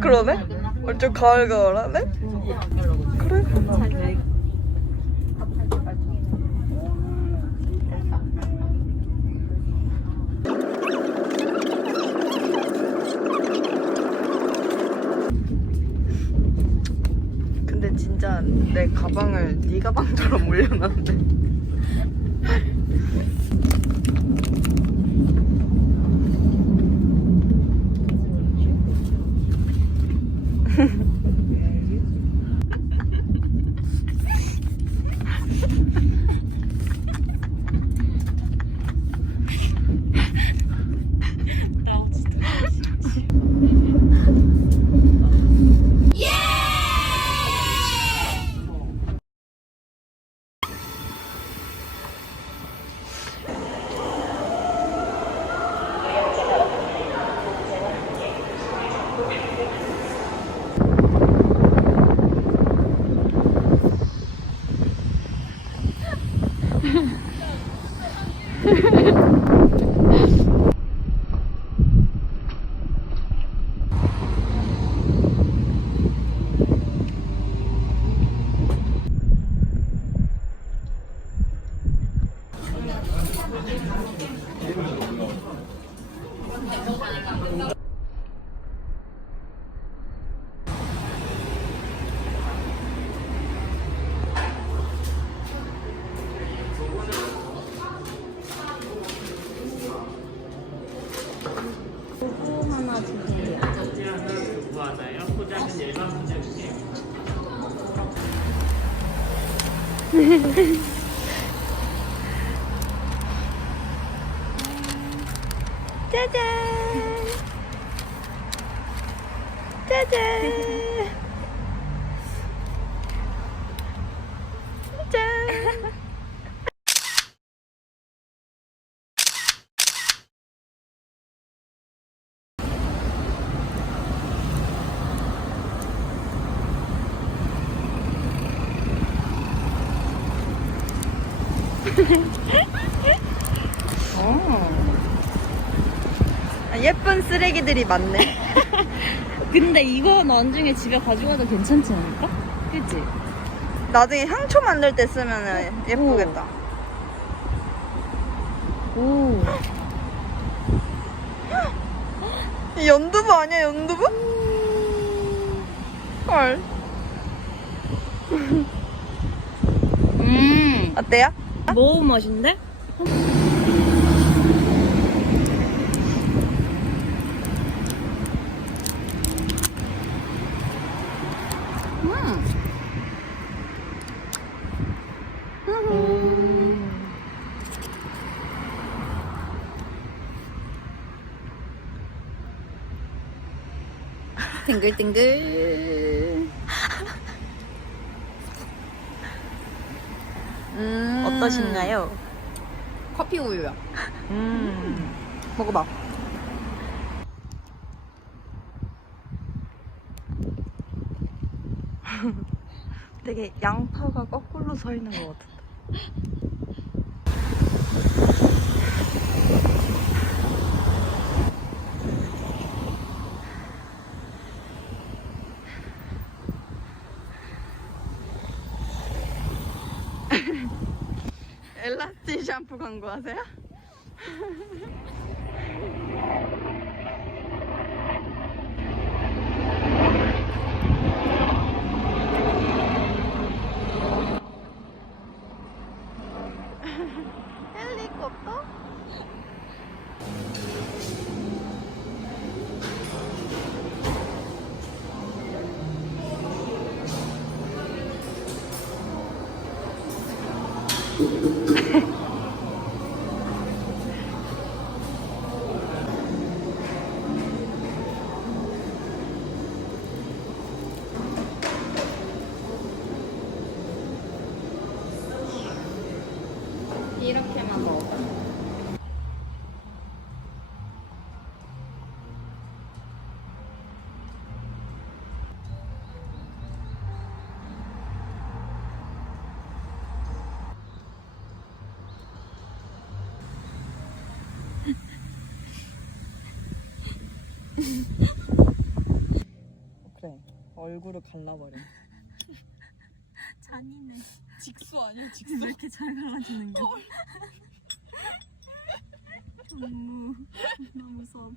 그러네? 완전 가을가을하네? 그래? 근데 진짜 내 가방을 네 가방처럼 올려놨네. 하나 주세요. 하나요? 포장은 일반 포장이에요. 짜잔! 짜잔! 짠! 예쁜 쓰레기들이 많네. 근데 이거 나중에 집에 가져가도 괜찮지 않을까? 그치? 나중에 향초 만들 때 쓰면 예쁘겠다. 오. 이 연두부 아니야, 연두부? 헐. 어때요? 너무 맛있는데? 탱글탱글. 어떠신가요? 커피 우유야. 먹어봐. 되게 양파가 거꾸로 서 있는 것 같은데. 엘라스틴 샴푸 광고하세요? 헬리콥터? 이렇게만 먹어. 얼굴을 갈라버려. 잔인해. 직수 아니야 직수? 왜 이렇게 잘 갈라지는 거야? 너무 무서워.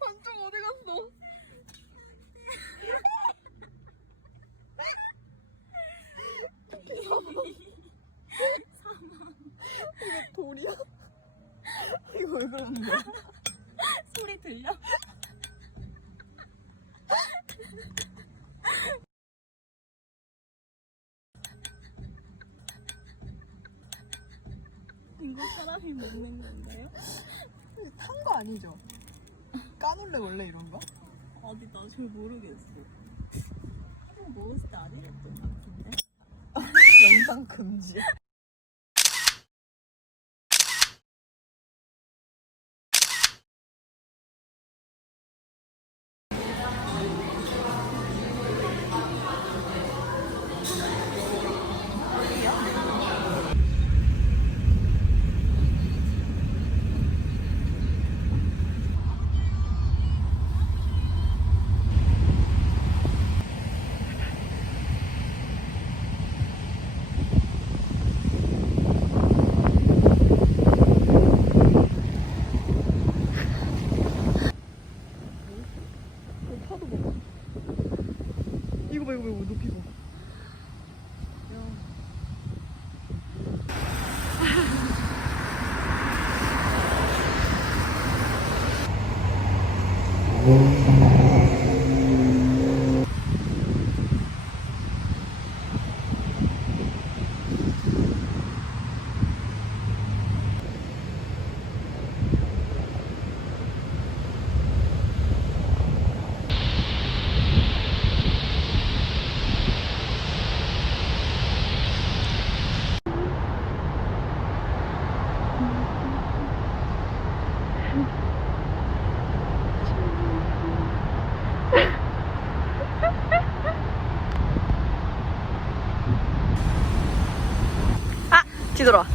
한쪽 어디 갔어? 이거 돌이야? 이거 왜 그러는 거야? 소리 들려? 이거 사람이 먹는 건가요? 탄 거 아니죠? 까놀레 원래 이런 거? 어디 나 잘 모르겠어. 한번 먹었을 때 안 이랬던 것 같은데. 영상 금지야. 이거 봐, 높이 봐. 뒤돌아.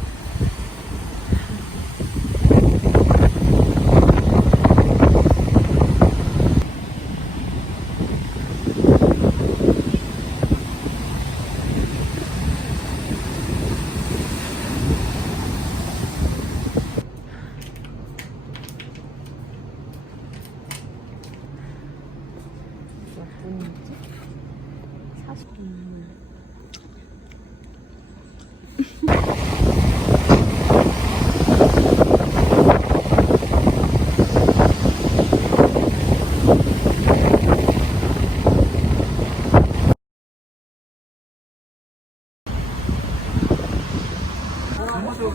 몇 분이지? 40분.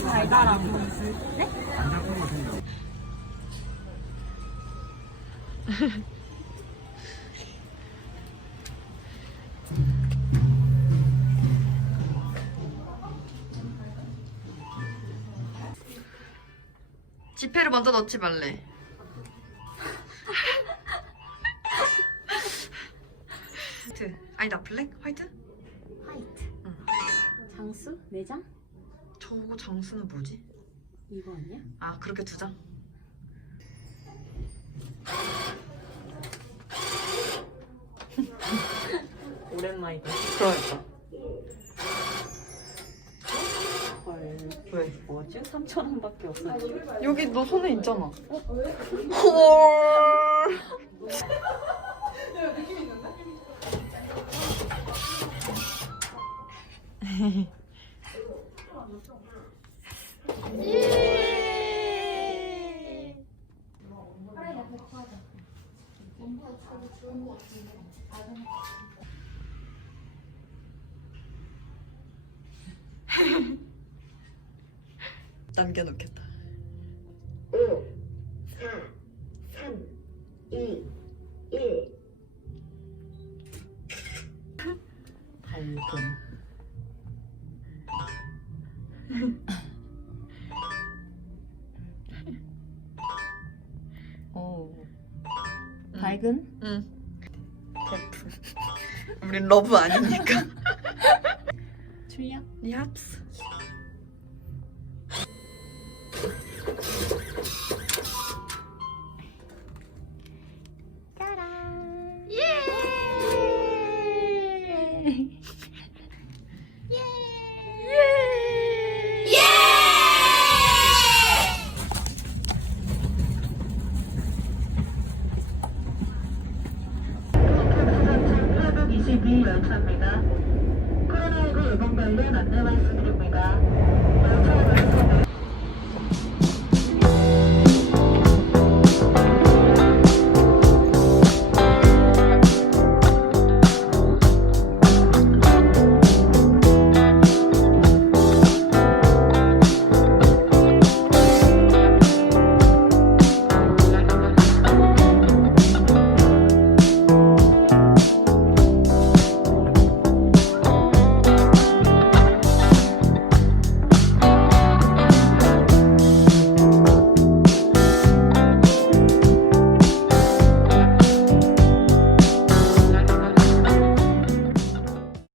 달달하고. 네? 지폐를 먼저 넣지 말래. 화이트. 아니다, 블랙? 화이트? 화이트. 응. 장수? 4장? 저거 장수는 뭐지? 이거 아니야? 아, 그렇게 2장? 오랜만이다. 그러니까. 헐. 왜? 뭐지? 3,000원밖에 없어. 여기 너 손에 있잖아. 헐. 남겨놓겠다. 5, 4, 3, 2, 1. 밝은. 오. 밝은? 응. 베프. 우린 러브 아닙니까? 출력? yap스.